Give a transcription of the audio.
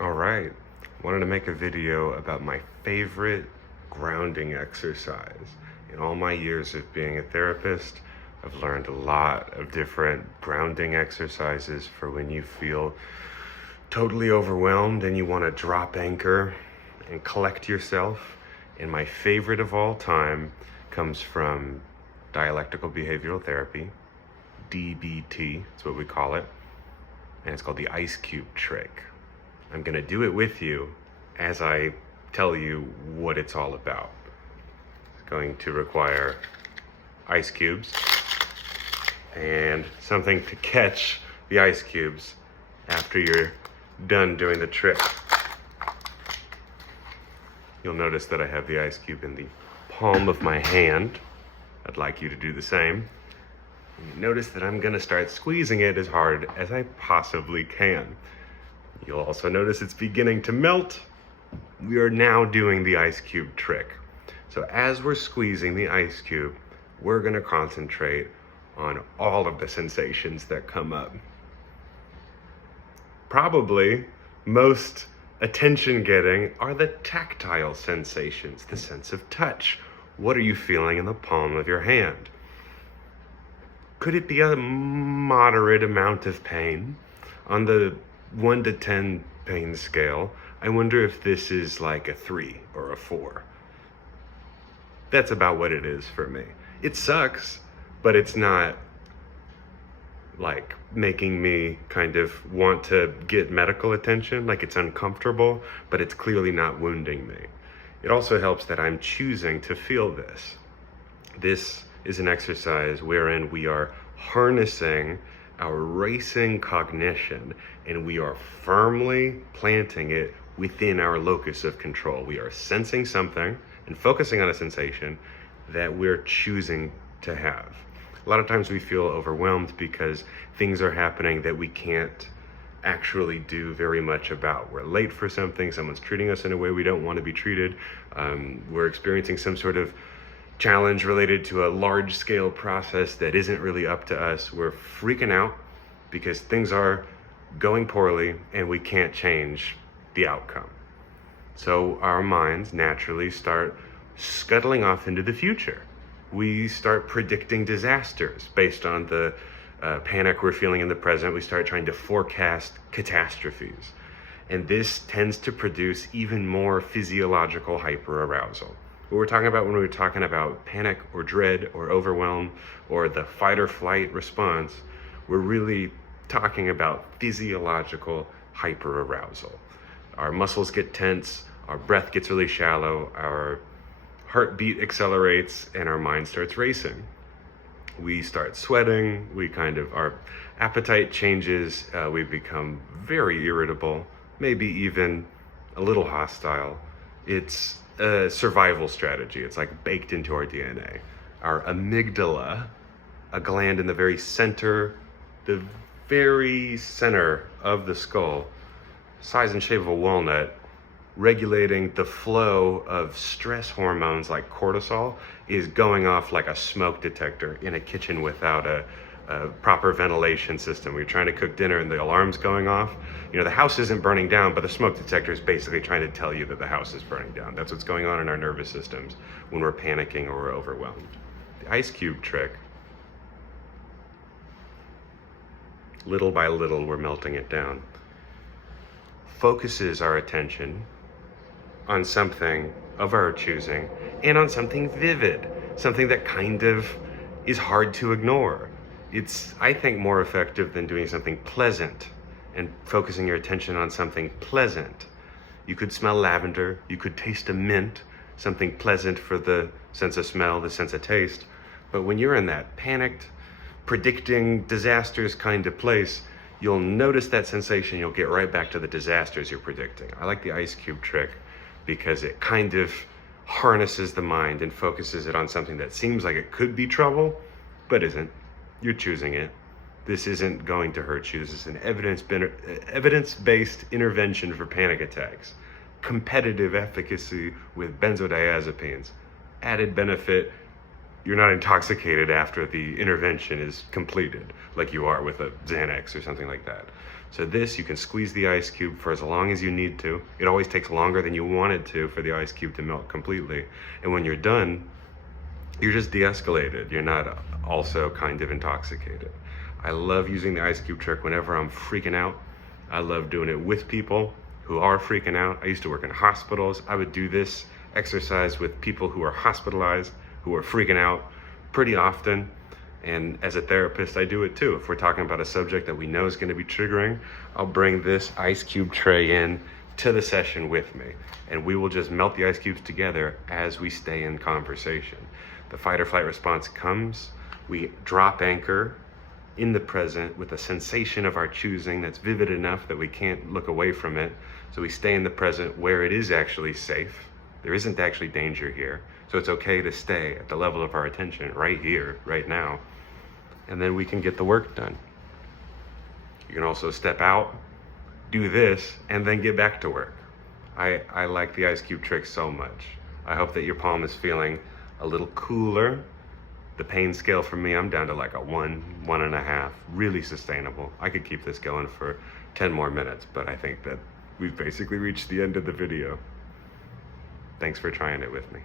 All right, wanted to make a video about my favorite grounding exercise. In all my years of being a therapist, I've learned a lot of different grounding exercises for when you feel totally overwhelmed and you want to drop anchor and collect yourself. And my favorite of all time comes from Dialectical Behavioral Therapy, DBT, that's what we call it, and it's called the ice cube trick. I'm gonna do it with you as I tell you what it's all about. It's going to require ice cubes and something to catch the ice cubes after you're done doing the trick. You'll notice that I have the ice cube in the palm of my hand. I'd like you to do the same. And you notice that I'm gonna start squeezing it as hard as I possibly can. You'll also notice it's beginning to melt. We are now doing the ice cube trick. So as we're squeezing the ice cube, we're gonna concentrate on all of the sensations that come up. Probably most attention getting are the tactile sensations, the sense of touch. What are you feeling in the palm of your hand? Could it be a moderate amount of pain? On the 1 to 10 pain scale, I wonder if this is like a 3 or a 4. That's about what it is for me. It sucks, but it's not like making me kind of want to get medical attention, like it's uncomfortable, but it's clearly not wounding me. It also helps that I'm choosing to feel this. This is an exercise wherein we are harnessing our racing cognition and we are firmly planting it within our locus of control. We are sensing something and focusing on a sensation that we're choosing to have. A lot of times we feel overwhelmed because things are happening that we can't actually do very much about. We're late for something, someone's treating us in a way we don't want to be treated, we're experiencing some sort of challenge related to a large-scale process that isn't really up to us. We're freaking out because things are going poorly and we can't change the outcome. So our minds naturally start scuttling off into the future. We start predicting disasters based on the panic we're feeling in the present. We start trying to forecast catastrophes. And this tends to produce even more physiological hyperarousal. What we're talking about when we're talking about panic or dread or overwhelm or the fight or flight response, we're really talking about physiological hyperarousal. Our muscles get tense, our breath gets really shallow, our heartbeat accelerates, and our mind starts racing. We start sweating, our appetite changes, we become very irritable, maybe even a little hostile. It's a survival strategy. It's like baked into our DNA. Our amygdala, a gland in the very center of the skull, size and shape of a walnut, regulating the flow of stress hormones like cortisol, is going off like a smoke detector in a kitchen without a proper ventilation system. We're trying to cook dinner and the alarm's going off. You know, the house isn't burning down, but the smoke detector is basically trying to tell you that the house is burning down. That's what's going on in our nervous systems when we're panicking or we're overwhelmed. The ice cube trick, little by little, we're melting it down, focuses our attention on something of our choosing and on something vivid, something that kind of is hard to ignore. It's, I think, more effective than doing something pleasant and focusing your attention on something pleasant. You could smell lavender, you could taste a mint, something pleasant for the sense of smell, the sense of taste. But when you're in that panicked, predicting disasters kind of place, you'll notice that sensation, you'll get right back to the disasters you're predicting. I like the ice cube trick because it kind of harnesses the mind and focuses it on something that seems like it could be trouble, but isn't. You're choosing it. This isn't going to hurt you. This is an evidence-based intervention for panic attacks. Competitive efficacy with benzodiazepines. Added benefit, you're not intoxicated after the intervention is completed, like you are with a Xanax or something like that. So this, you can squeeze the ice cube for as long as you need to. It always takes longer than you want it to for the ice cube to melt completely. And when you're done, you're just de-escalated. You're not also kind of intoxicated. I love using the ice cube trick whenever I'm freaking out. I love doing it with people who are freaking out. I used to work in hospitals. I would do this exercise with people who are hospitalized, who are freaking out pretty often. And as a therapist, I do it too. If we're talking about a subject that we know is going to be triggering, I'll bring this ice cube tray in to the session with me, and we will just melt the ice cubes together as we stay in conversation. The fight or flight response comes, we drop anchor in the present with a sensation of our choosing that's vivid enough that we can't look away from it. So we stay in the present where it is actually safe. There isn't actually danger here. So it's okay to stay at the level of our attention right here, right now. And then we can get the work done. You can also step out, do this, and then get back to work. I like the ice cube trick so much. I hope that your palm is feeling a little cooler. The pain scale for me, I'm down to like a 1, 1.5, really sustainable. I could keep this going for 10 more minutes, but I think that we've basically reached the end of the video. Thanks for trying it with me.